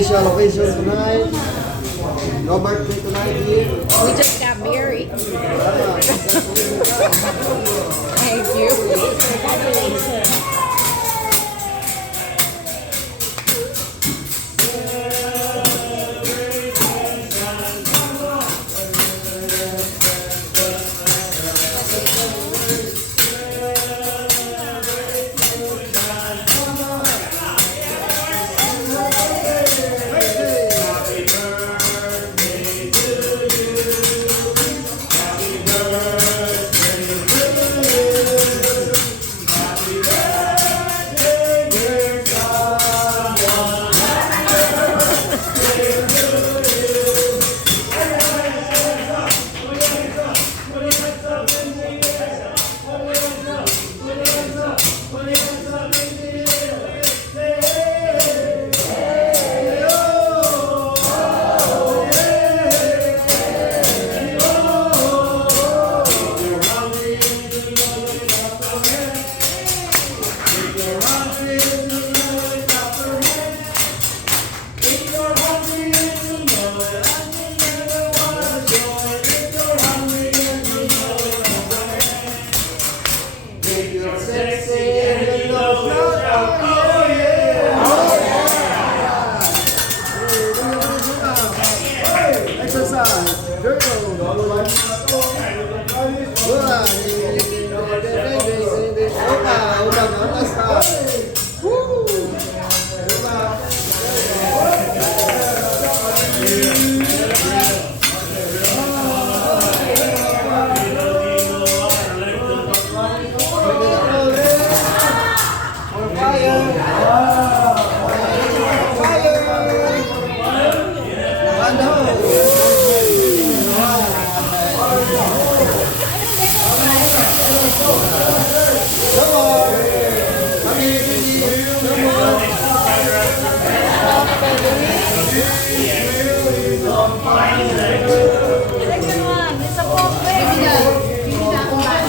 special occasion tonight. No birthday tonight here. We just got married. Thank you.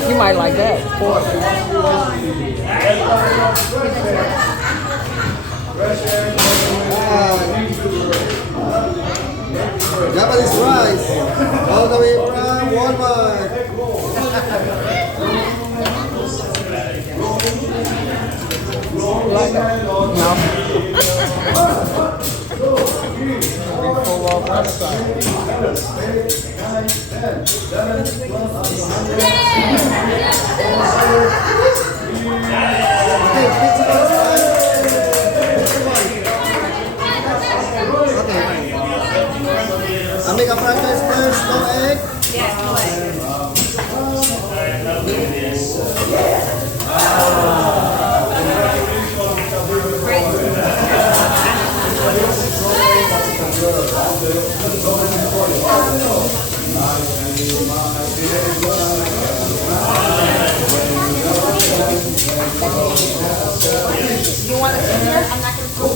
You might like that. Japanese rice, all the way from Walmart. I make a fried rice first, no egg. Yeah, no way. You want to sit here? I'm not going to cook.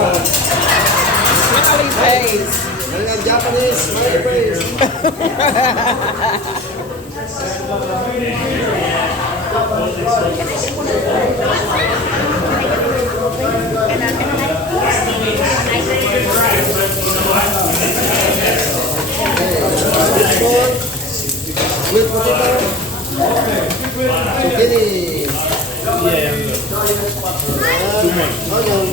Look at these face. Mga Japanese, smiley face. Sweet potato. Zucchini. Yeah, I'm good. Too much. Onion.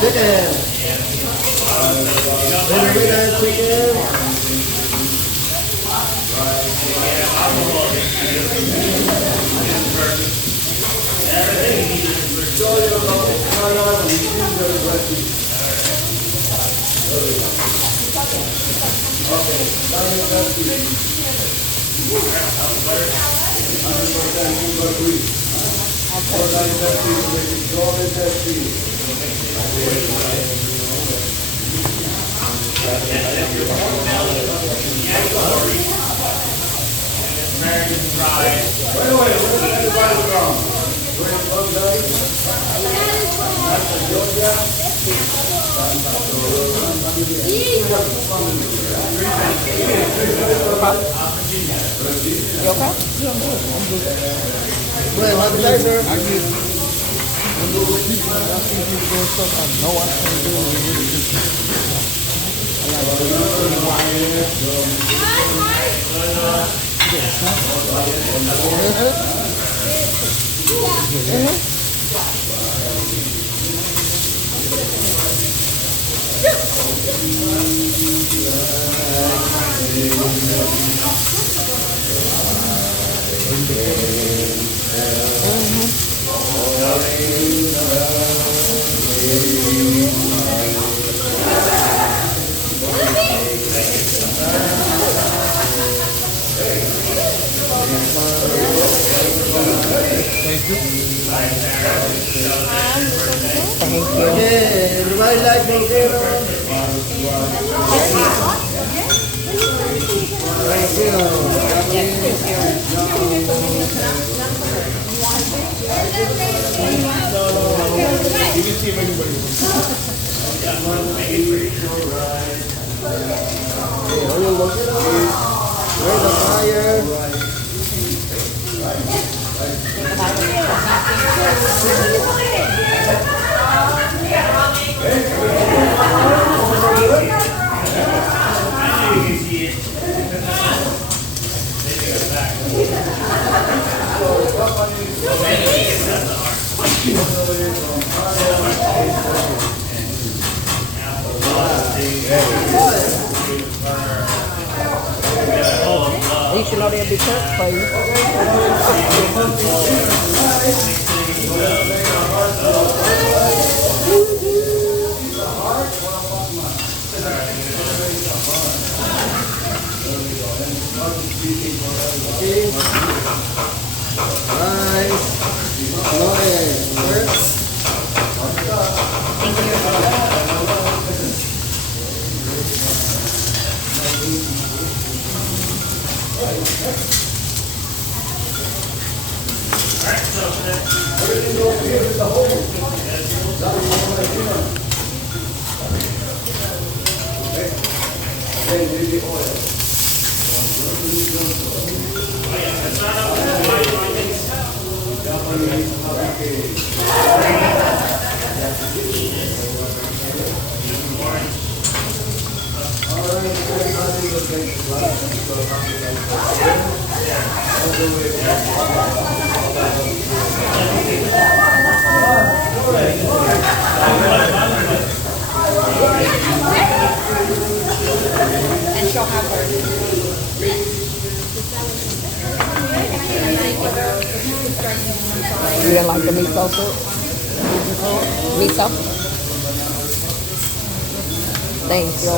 Chicken. Winner, chicken. You okay? Well, appetizer. Okay, everybody like volcano? You can see if anybody wants. Onion volcano. Where's the fire? You should know they'll be cooked for you. And she'll have her. You didn't like the miso soup? Miso? Thank you.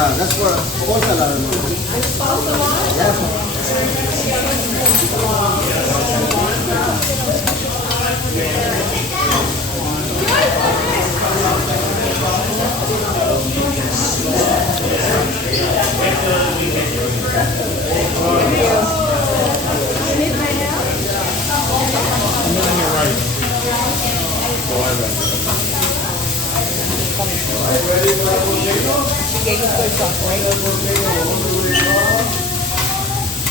That's for bonsai lang. Yeah. She gave you soy sauce, right?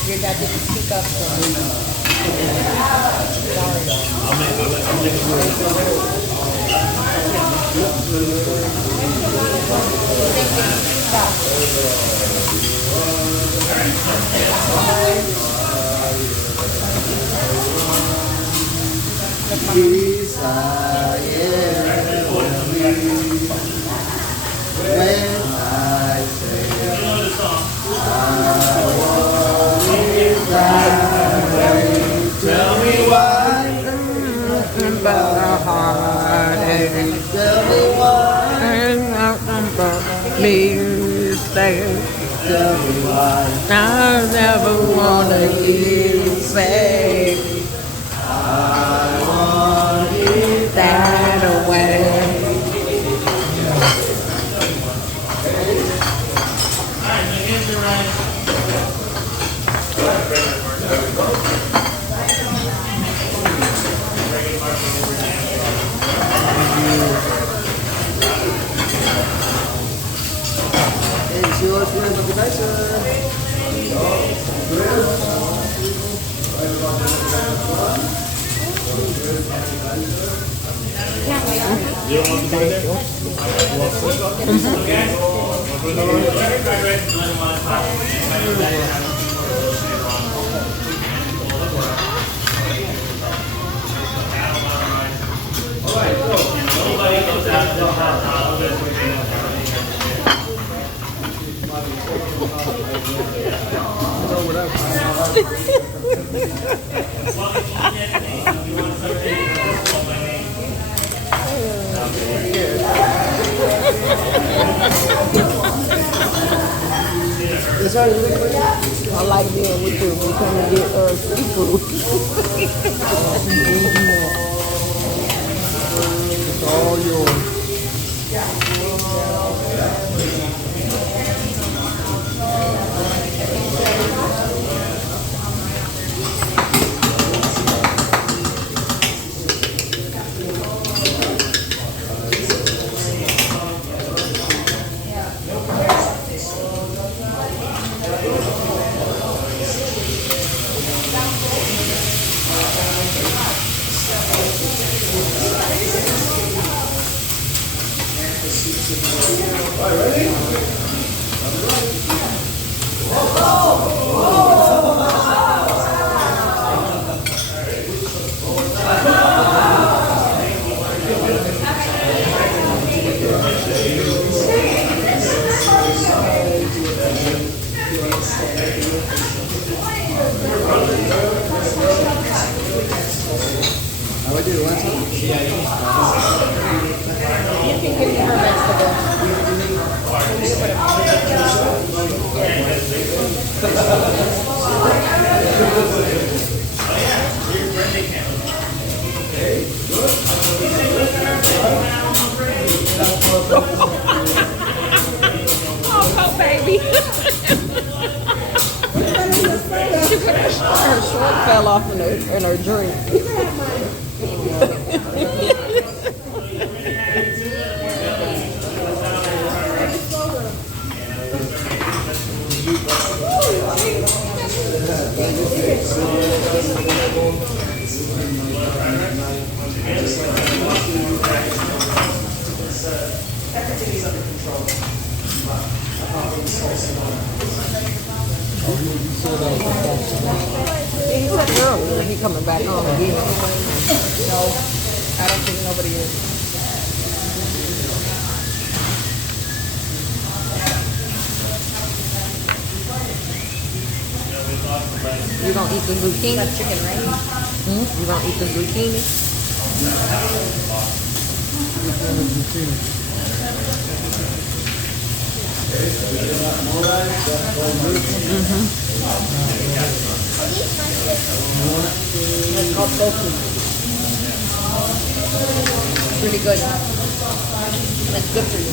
Your dad didn't speak up, so sorry. Peace, I am when I say I want it that way. Tell me why. But a heartache Tell me why. and nothing but me stay. Tell me why. I never wanna hear you say I want it that away. And it's yours for the appetizer. You don't want to do it there? You want to push up? Yes, sir. I like being with you. We come to get seafood. It's all yours. How would you want some? You can give me her vegetable. Oh, poor baby. Her short fell off in her drink. He said earlier he coming back home again. No, I don't think nobody is. You gonna eat the zucchini? That's chicken, right? You gonna eat the zucchini? It's called tofu. Pretty good. It's good for you.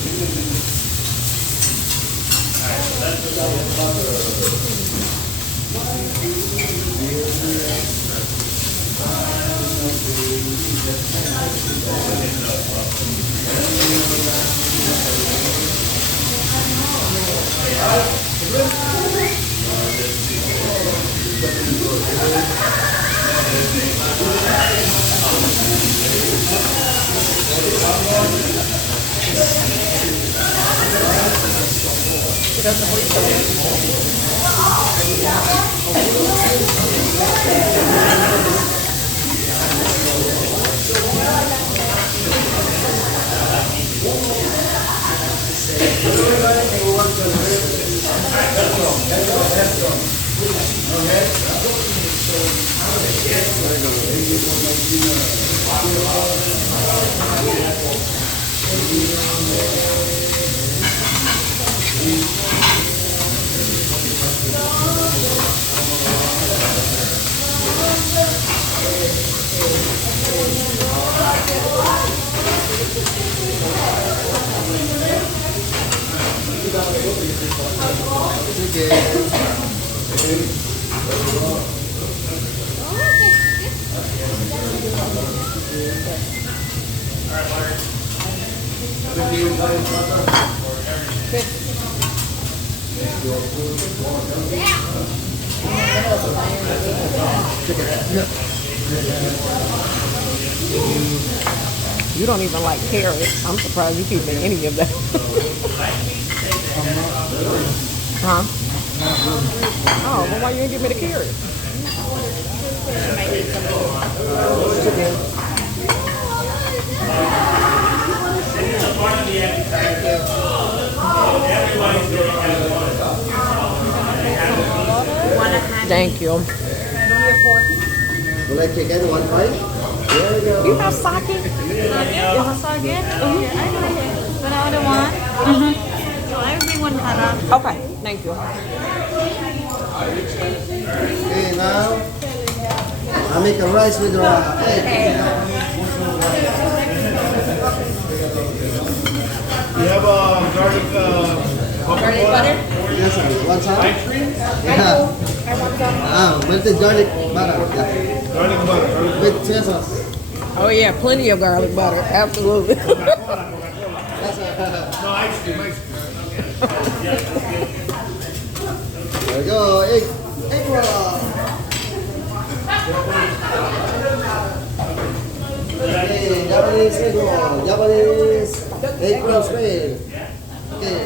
You don't even like carrots. I'm surprised you keeping any of that. Huh? Oh, well, why you didn't give me the carrot? Thank you. Would like to get 1 pint? There we go. You have sake? You have sake? Okay, I got it. Another one? So I will bring one halal. Okay, thank you. Okay, now I make a rice with egg. You have garlic Garlic butter? Yes, sir. Want some? ice cream? Yeah. I want some. Melted garlic butter. Yeah. Garlic butter. With soy sauce. Oh yeah, plenty of garlic butter. Absolutely. Yes, sir. No, ice cream, ice cream. There we go. Egg roll. Okay, Japanese egg roll. Japanese egg roll spread. Okay.